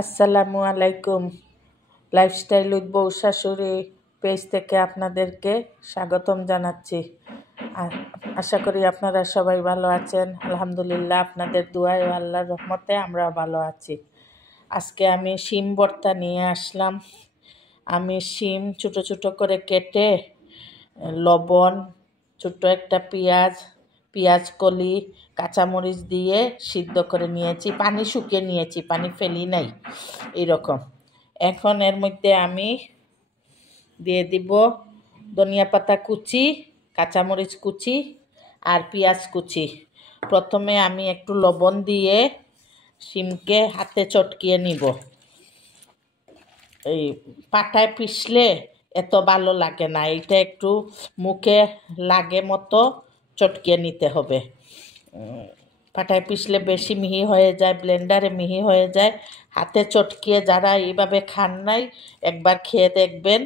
আসসালামু আলাইকুম। Lifestyle with বউ শাশুড়ি পেজ থেকে আপনাদেরকে স্বাগতম জানাচ্ছি। আশা করি আপনারা সবাই ভালো আছেন। আলহামদুলিল্লাহ, আপনাদের দোয়ায় ও আল্লাহর রহমতে আমরা ভালো আছি। আজকে আমি শিম ভর্তা নিয়ে আসলাম। আমি শিম ছোটো ছোটো করে কেটে লবণ, ছোট্ট একটা পেঁয়াজ কলি, কাঁচামরিচ দিয়ে সিদ্ধ করে নিয়েছি। পানি শুকিয়ে নিয়েছি, পানি ফেলি নাই এইরকম। এখন এর মধ্যে আমি দিয়ে দিব ধনিয়া পাতা কুচি, কাঁচামরিচ কুচি আর পেঁয়াজ কুচি। প্রথমে আমি একটু লবণ দিয়ে শিমকে হাতে চটকিয়ে নিব। এই পাটায় পিষলে এত ভালো লাগে না, এটা একটু মুখে লাগে মতো চটকিয়ে নিতে হবে। পাটায় পিষলে বেশি মিহি হয়ে যায়, ব্লেন্ডারে মিহি হয়ে যায়। হাতে চটকিয়ে যারা এইভাবে খান নাই একবার খেয়ে দেখবেন,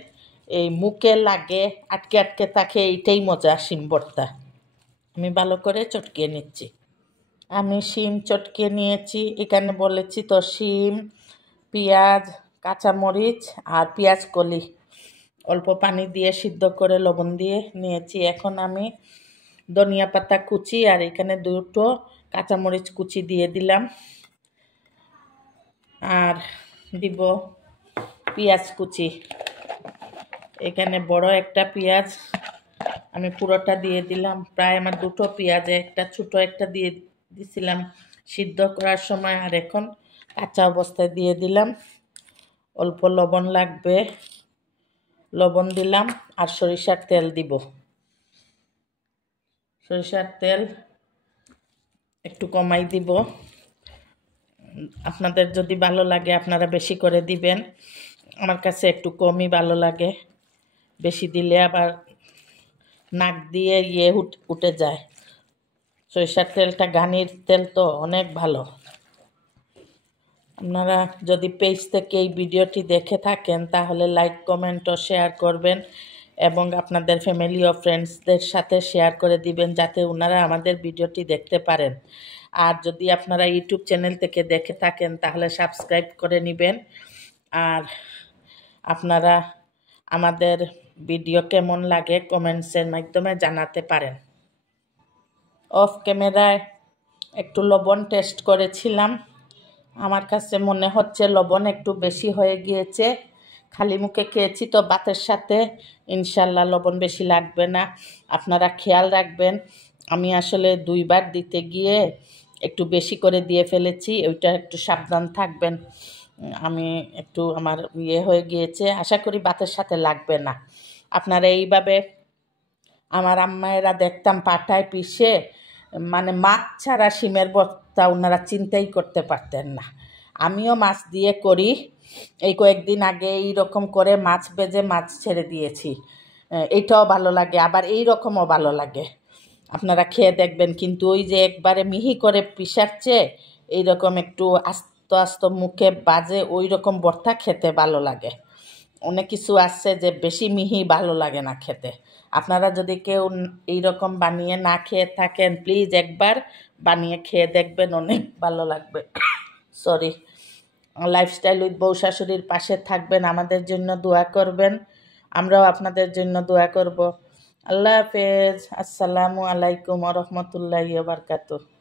এই মুখে লাগে, আটকে আটকে থাকে, এইটাই মজা শিম ভর্তা। আমি ভালো করে চটকিয়ে নিচ্ছি। আমি শিম চটকিয়ে নিয়েছি, এখানে বলেছি তো শিম, পেঁয়াজ, কাঁচামরিচ আর পেঁয়াজ কলি অল্প পানি দিয়ে সিদ্ধ করে লবণ দিয়ে নিয়েছি। এখন আমি ধনিয়া পাতা কুচি আর এখানে দুটো কাঁচামরিচ কুচি দিয়ে দিলাম, আর দিব পেঁয়াজ কুচি। এখানে বড় একটা পেঁয়াজ আমি পুরোটা দিয়ে দিলাম। প্রায় আমার দুটো পেঁয়াজে একটা ছোটো একটা দিয়ে দিছিলাম সিদ্ধ করার সময়, আর এখন কাঁচা অবস্থায় দিয়ে দিলাম। অল্প লবণ লাগবে, লবণ দিলাম, আর সরিষার তেল দিব। সরিষার তেল একটু কমাই দিব, আপনাদের যদি ভালো লাগে আপনারা বেশি করে দিবেন। আমার কাছে একটু কমই ভালো লাগে, বেশি দিলে আবার নাক দিয়ে উঠে যায়। সরিষার তেলটা ঘানির তেল, তো অনেক ভালো। আপনারা যদি পেজ থেকে এই ভিডিওটি দেখে থাকেন তাহলে লাইক, কমেন্ট ও শেয়ার করবেন এবং আপনাদের ফ্যামিলি ও ফ্রেন্ডসদের সাথে শেয়ার করে দিবেন, যাতে ওনারা আমাদের ভিডিওটি দেখতে পারেন। আর যদি আপনারা ইউটিউব চ্যানেল থেকে দেখে থাকেন তাহলে সাবস্ক্রাইব করে নেবেন। আর আপনারা আমাদের ভিডিও কেমন লাগে কমেন্টসের মাধ্যমে জানাতে পারেন। অফ ক্যামেরায় একটু লবণ টেস্ট করেছিলাম, আমার কাছে মনে হচ্ছে লবণ একটু বেশি হয়ে গিয়েছে। খালি মুখে খেয়েছি তো ভাতের সাথে, ইনশাল্লাহ লবণ বেশি লাগবে না। আপনারা খেয়াল রাখবেন। আমি আসলে দুইবার দিতে গিয়ে একটু বেশি করে দিয়ে ফেলেছি, ওইটা একটু সাবধান থাকবেন। আমি একটু আমার হয়ে গিয়েছে, আশা করি ভাতের সাথে লাগবে না। আপনারা এইভাবে, আমার আম্মায়েরা দেখতাম পাটায় পিষে, মানে মাছ ছাড়া শিমের ভর্তা ওনারা চিন্তাই করতে পারতেন না। আমিও মাছ দিয়ে করি, এই কয়েকদিন আগে এইরকম করে মাছ ভেজে মাছ ছেড়ে দিয়েছি। এইটাও ভালো লাগে, আবার এই রকমও ভালো লাগে। আপনারা খেয়ে দেখবেন। কিন্তু ওই যে একবারে মিহি করে পিষাচ্ছে, এইরকম একটু আস্ত আস্ত মুখে বাজে, ওই রকম ভর্তা খেতে ভালো লাগে। অনেক কিছু আছে যে বেশি মিহি ভালো লাগে না খেতে। আপনারা যদি কেউ এইরকম বানিয়ে না খেয়ে থাকেন, প্লিজ একবার বানিয়ে খেয়ে দেখবেন, অনেক ভালো লাগবে। সরি। লাইফস্টাইল উইথ বউ শাশুড়ির পাশে থাকবেন, আমাদের জন্য দোয়া করবেন, আমরাও আপনাদের জন্য দোয়া করব। আল্লাহ হাফেজ। আসসালামু আলাইকুম ওয়া রাহমাতুল্লাহি ওয়া বারাকাতুহু।